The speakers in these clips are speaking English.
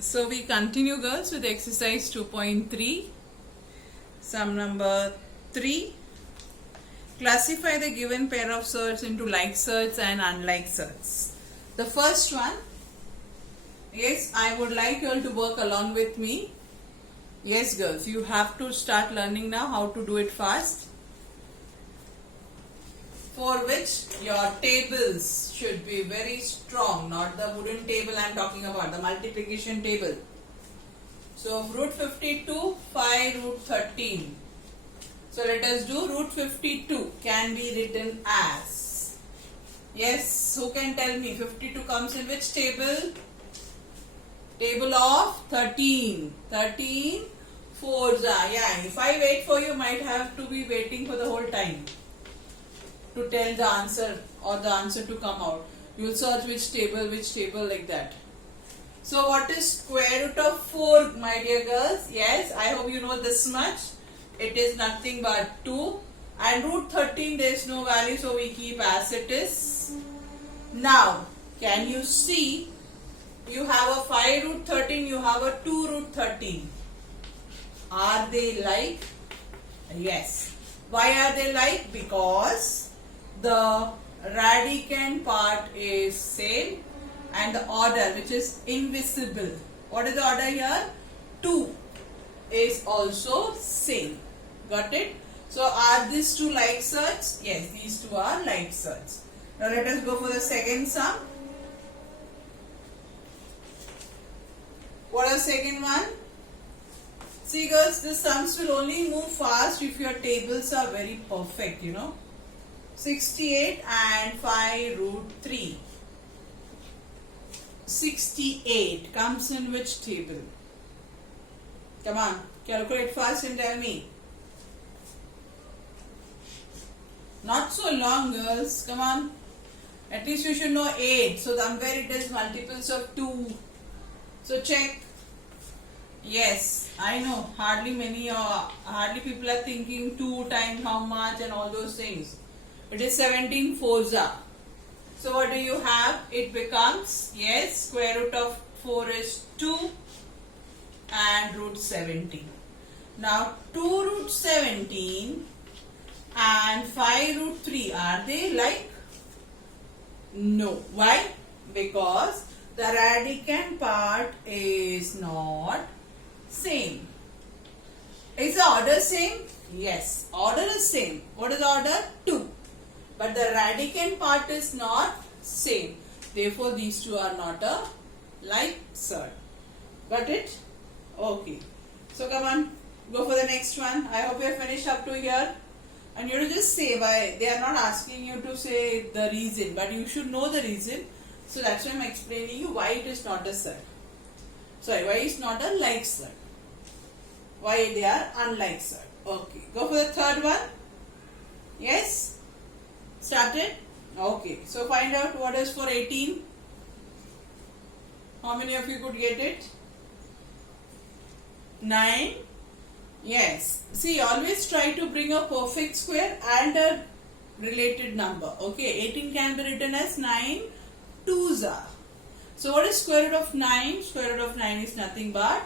So we continue, girls, with exercise 2.3. Sum number 3. Classify the given pair of surds into like surds and unlike surds. The first one, yes, I would like you all to work along with me. Yes, girls, you have to start learning now how to do it fast. For which your tables should be very strong, not the wooden table I am talking about, the multiplication table. So root 52, 5 root 13. So let us do root 52 can be written as. Yes, who can tell me 52 comes in which table? Table of 13. 13 fours are. Yeah, if I wait for you, might have to be waiting for the whole time to tell the answer or the answer to come out. You will search which table like that. So what is square root of 4, my dear girls? Yes, I hope you know this much. It is nothing but 2. And root 13 there is no value, so we keep as it is. Now, can you see? You have a 5 root 13, you have a 2 root 13. Are they like? Yes. Why are they like? Because the radicand part is same and the order, which is invisible. What is the order here? 2 is also same. Got it? So are these two like surds? Yes, these two are like surds. Now let us go for the second sum. What is the second one? See, girls, the sums will only move fast if your tables are very perfect, 68 and 5 root 3. 68 comes in which table? Come on, calculate fast and tell me. Not so long, girls. Come on. At least you should know 8. So somewhere it is multiples of 2. So check. Yes, I know. Hardly people are thinking 2 times how much and all those things. It is 17 fours are. So what do you have? It becomes, yes, square root of 4 is 2 and root 17. Now 2 root 17 and 5 root 3, are they like? No. Why? Because the radicand part is not same. Is the order same? Yes, order is same. What is the order? 2. But the radicand part is not same. Therefore, these two are not a like surd. Got it? Okay. So come on, go for the next one. I hope you have finished up to here. And you have to just say why. They are not asking you to say the reason, but you should know the reason. So that's why I am explaining you why it is not a surd. Sorry, why it's not a like surd. Why they are unlike surd. Okay. Go for the third one. Yes? Started? Okay. So find out what is for 18. How many of you could get it? 9. Yes. See, always try to bring a perfect square and a related number. Okay. 18 can be written as 9 twos are. So what is square root of 9? Square root of 9 is nothing but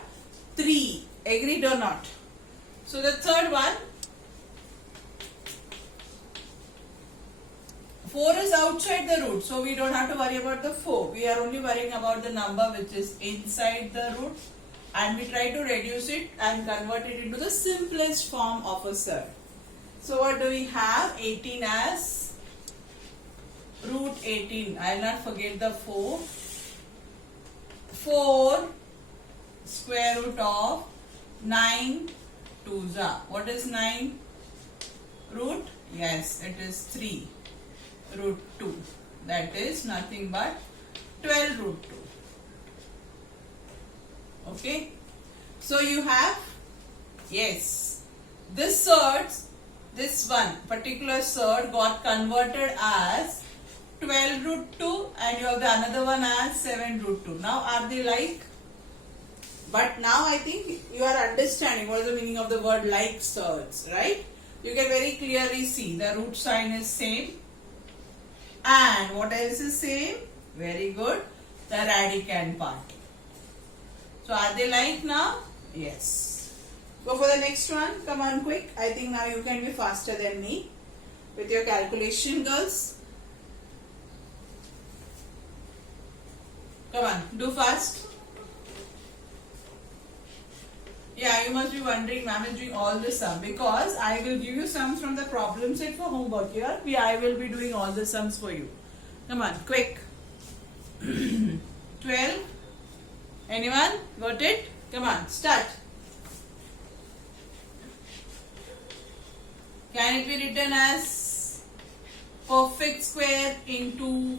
3. Agreed or not? So the third one. 4 is outside the root, so we don't have to worry about the 4. We are only worrying about the number which is inside the root, and we try to reduce it and convert it into the simplest form of a surd. So what do we have? 18 as root 18. I will not forget the 4. 4 square root of 9 twos are. What is 9? Root? Yes, it is 3. Root 2. That is nothing but 12 root 2. Okay. So you have, yes, this surd, this one particular surd got converted as 12 root 2 and you have the another one as 7 root 2. Now are they like? But now I think you are understanding what is the meaning of the word like surds, right? You can very clearly see the root sign is same. And what else is same? Very good. The radicand part. So are they like now? Yes. Go for the next one. Come on, quick. I think now you can be faster than me with your calculation, girls. Come on, do fast. Yeah, you must be wondering, ma'am is doing all this sum, because I will give you sums from the problem set for homework here. I will be doing all the sums for you. Come on, quick. 12. Anyone? Got it? Come on, start. Can it be written as perfect square into...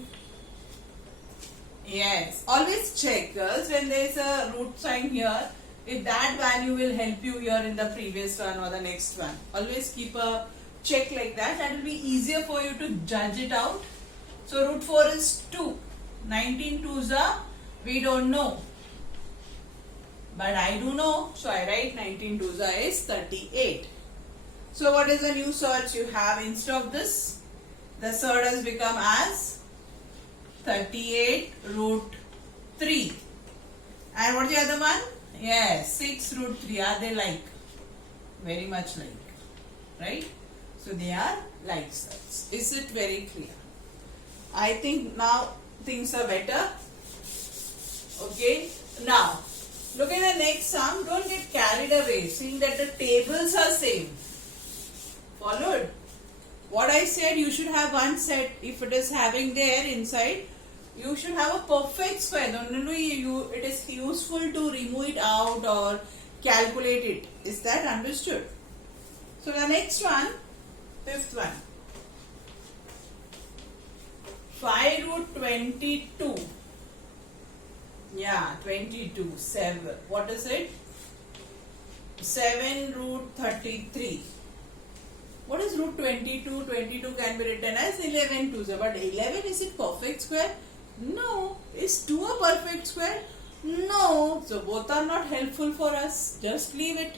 Yes. Always check, girls, when there is a root sign here, if that value will help you here in the previous one or the next one. Always keep a check like that. That will be easier for you to judge it out. So root 4 is 2. 19 twos are, we don't know. But I do know. So I write 19 twos are is 38. So what is the new search you have instead of this? The search has become as 38 root 3. And what is the other one? Yes, 6 root 3. Are they like? Very much like. Right? So they are like such. Is it very clear? I think now things are better. Okay. Now, look at the next sum. Don't get carried away seeing that the tables are same. Followed? What I said, you should have one set. If it is having there inside, you should have a perfect square. It is useful to remove it out or calculate it. Is that understood? So the next one, fifth one. 5 root 22. Yeah, 22. 7. What is it? 7 root 33. What is root 22? 22 can be written as 11 twos. But 11, is it perfect square? No. Is 2 a perfect square? No. So both are not helpful for us. Just leave it.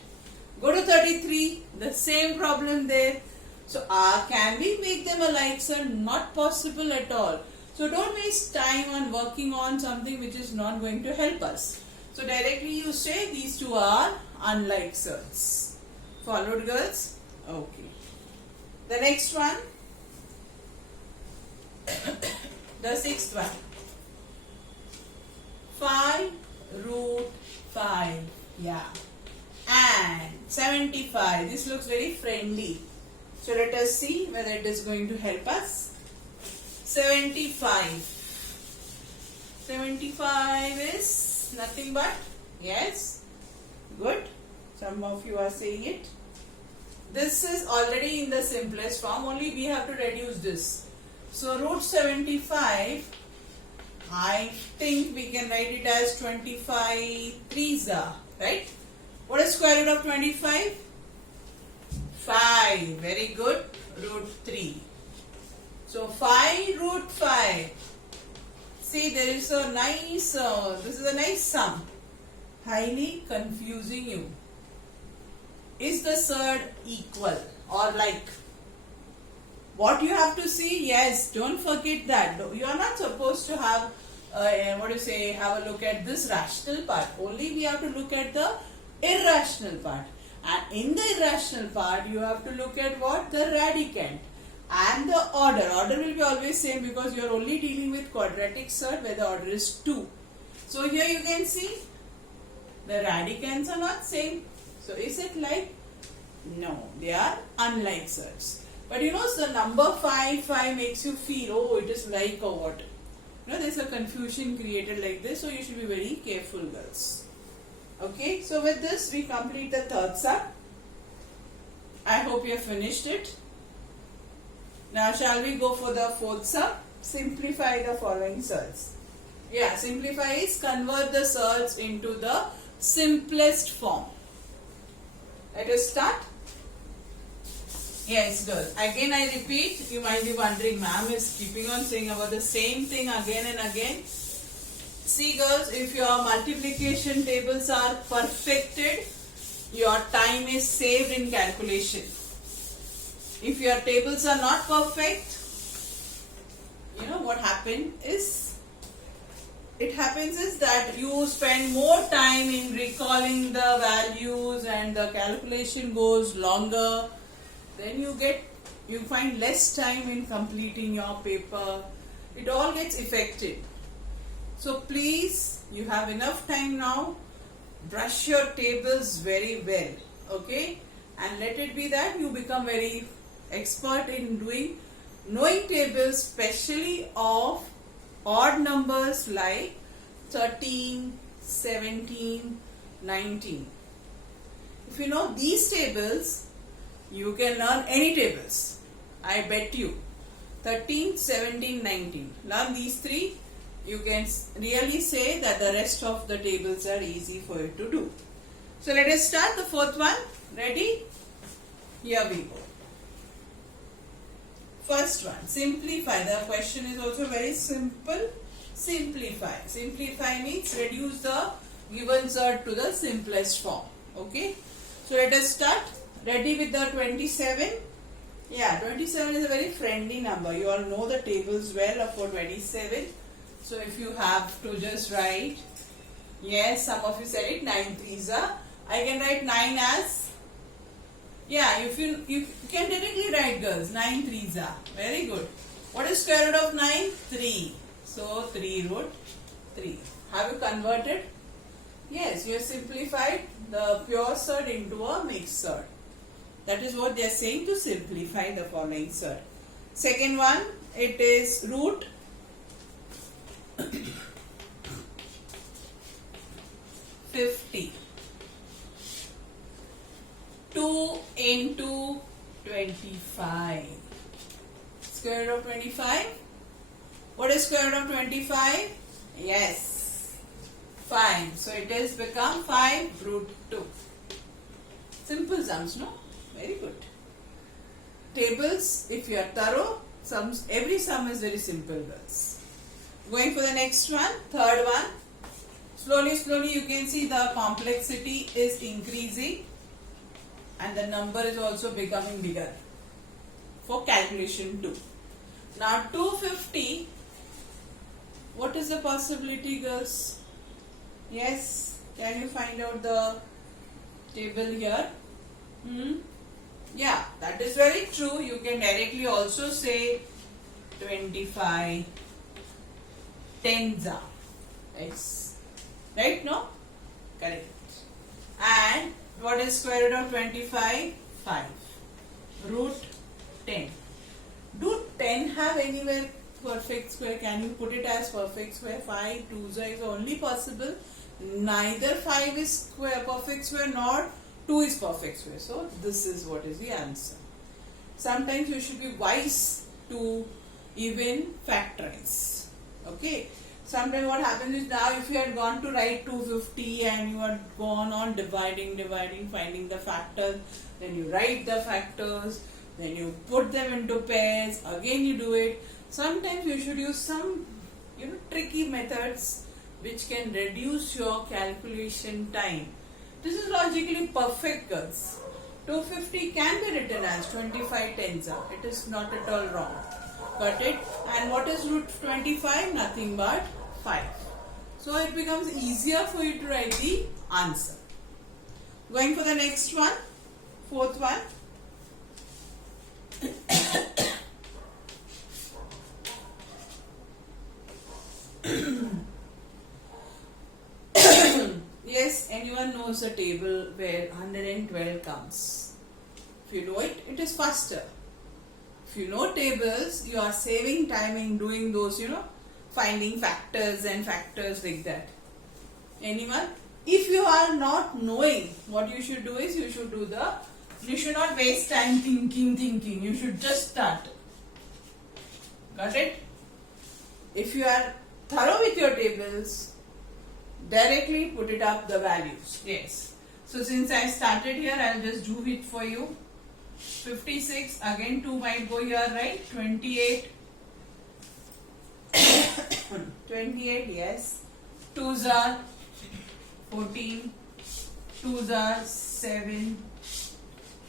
Go to 33. The same problem there. So can we make them alike, sir? Not possible at all. So don't waste time on working on something which is not going to help us. So directly you say these two are unlike sirs. Followed, girls? Okay. The next one. The sixth one. 5 root 5. Yeah. And 75. This looks very friendly. So let us see whether it is going to help us. 75. 75 is nothing but, yes, good. Some of you are saying it. This is already in the simplest form, only we have to reduce this. So root 75, I think we can write it as 25 threes are, right? What is square root of 25? 5. Very good. Root 3. So 5 root 5. See, there is a nice, this is a nice sum. Highly confusing you. Is the surd equal or like? What you have to see, yes, don't forget that. You are not supposed to have, have a look at this rational part. Only we have to look at the irrational part. And in the irrational part, you have to look at what? The radicand. And the order. Order will be always same because you are only dealing with quadratic surd where the order is 2. So here you can see the radicands are not same. So is it like? No, they are unlike surds. But you know, the number 5 makes you feel, oh, it is like or what. You know, there is a confusion created like this. So you should be very careful, girls. Okay, so with this we complete the third sum. I hope you have finished it. Now shall we go for the fourth sum? Simplify the following surds. Yeah, simplify is convert the surds into the simplest form. Let us start. Yes, girls. Again I repeat, you might be wondering, ma'am is keeping on saying about the same thing again and again. See, girls, if your multiplication tables are perfected, your time is saved in calculation. If your tables are not perfect, you know what happened is it happens is that you spend more time in recalling the values and the calculation goes longer. Then you find less time in completing your paper. It all gets affected. So please, you have enough time now. Brush your tables very well, okay? And let it be that you become very expert in knowing tables, especially of odd numbers like 13, 17, 19. If you know these tables, you can learn any tables. I bet you. 13, 17, 19. Learn these three. You can really say that the rest of the tables are easy for you to do. So let us start the fourth one. Ready? Here we go. First one, simplify. The question is also very simple. Simplify. Simplify means reduce the given set to the simplest form. Okay. So let us start. Ready with the 27? Yeah, 27 is a very friendly number. You all know the tables well for 27. So if you have to just write, yes, some of you said it, 9 threes are. I can write 9 as, yeah, if you can directly write, girls, 9 threes are. Very good. What is square root of 9? 3. So 3 root 3. Have you converted? Yes, you have simplified the pure surd into a mixed surd. That is what they are saying, to simplify the following surd. Second one, it is root 50. 2 into 25. Square root of 25. What is square root of 25? Yes. 5. So it has become 5 root 2. Simple sums, no? Very good. Tables, if you are thorough, sums, every sum is very simple, girls. Going for the next one, third one. Slowly you can see the complexity is increasing and the number is also becoming bigger for calculation 2. Now 250, what is the possibility, girls? Yes, can you find out the table here? Yeah, that is very true. You can directly also say 25 tens are. Right? No? Correct. And what is square root of 25? 5. Root 10. Do 10 have anywhere perfect square? Can you put it as perfect square? 5 2s is only possible. Neither 5 is square, perfect square, nor 2 is perfect square. So this is what is the answer. Sometimes you should be wise to even factorize. Okay. Sometimes what happens is, now if you had gone to write 250 and you had gone on dividing, finding the factors, then you write the factors, then you put them into pairs, again you do it. Sometimes you should use some tricky methods which can reduce your calculation time. This is logically perfect, girls. 250 can be written as 25 tens are. It is not at all wrong. Got it? And what is root 25? Nothing but 5. So it becomes easier for you to write the answer. Going for the next one, fourth one. Yes, anyone knows a table where 112 comes. If you know it, it is faster. If you know tables, you are saving time in doing those, finding factors and factors like that. Anyone? If you are not knowing, what you should do is, you should not waste time thinking. You should just start. Got it? If you are thorough with your tables, directly put it up the values. Yes. So since I started here, I will just do it for you. 56, again 2 might go here, right? 28. 28, yes. 2s are 14. 2s are 7.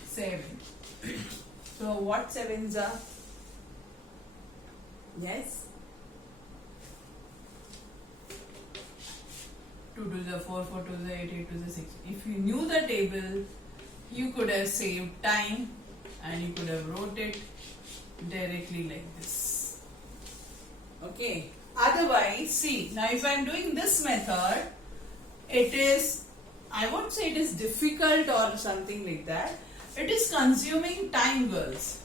7. So what 7s are? Yes. 2 to the 4, 4 to the 8, 8 to the 6. If you knew the table, you could have saved time and you could have wrote it directly like this. Okay. Otherwise, see, now if I am doing this method, it is, I won't say it is difficult or something like that. It is consuming time, girls.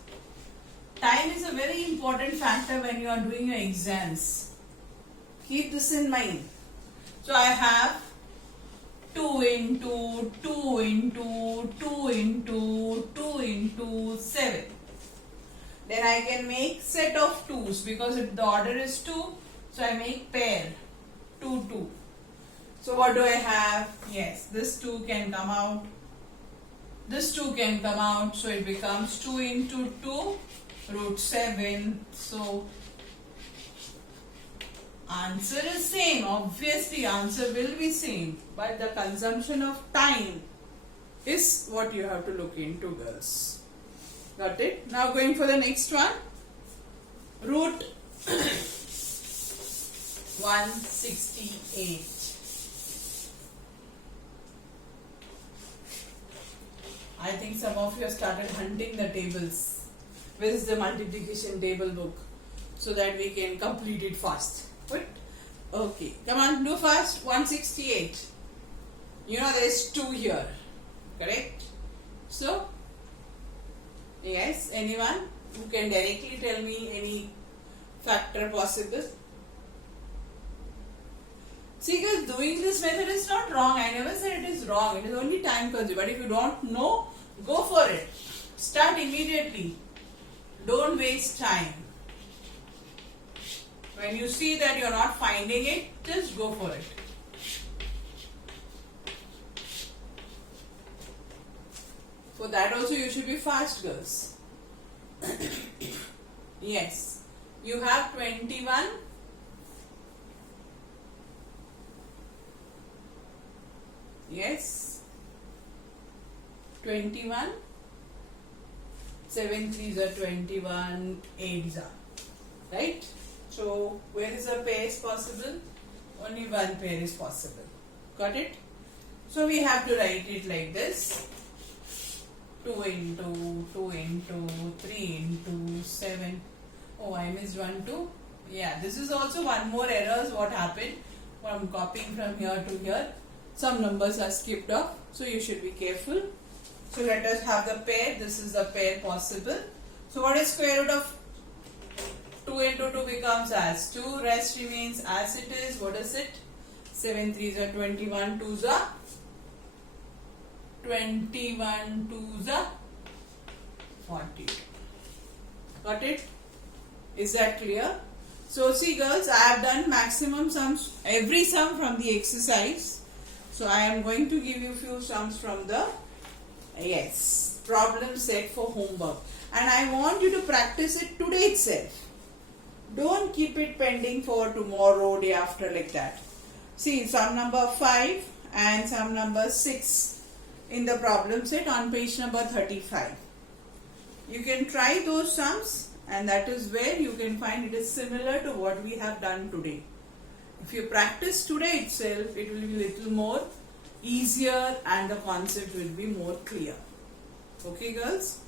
Time is a very important factor when you are doing your exams. Keep this in mind. So I have 2 into 2 into 2 into 2 into 7. Then I can make set of 2's because if the order is 2, so I make pair 2, 2. So what do I have? Yes, this 2 can come out. This 2 can come out. So it becomes 2 into 2 root 7. So answer is same. Obviously answer will be same. But the consumption of time is what you have to look into, girls. Got it? Now going for the next one. Root 168. I think some of you have started hunting the tables. Where is the multiplication table book? So that we can complete it fast. Good? Okay. Come on, do fast. 168. You know there is 2 here. Correct? So, yes, anyone who can directly tell me any factor possible? See, guys, doing this method is not wrong. I never said it is wrong. It is only time consuming. But if you don't know, go for it. Start immediately. Don't waste time. When you see that you are not finding it, just go for it. For that also you should be fast, girls. Yes. You have 21. Yes. 21. 7 3s are 21, 8s are. Right? So, where is a pair is possible? Only one pair is possible. Got it? So, we have to write it like this. 2 into 2 into 3 into 7. Oh, I missed 1, 2. Yeah, this is also one more errors what happened from copying from here to here. Some numbers are skipped off. So, you should be careful. So, let us have the pair. This is the pair possible. So, what is square root of 2 into 2 becomes as 2. Rest remains as it is. What is it? 7 3s are 21. 2s are 21. 2s are 40. Got it? Is that clear? So, see girls, I have done maximum sums, every sum from the exercise. So, I am going to give you few sums from the problem set for homework. And I want you to practice it today itself. Don't keep it pending for tomorrow, day after, like that. See, sum number 5 and sum number 6 in the problem set on page number 35. You can try those sums, and that is where you can find it is similar to what we have done today. If you practice today itself, it will be a little more easier and the concept will be more clear. Okay, girls?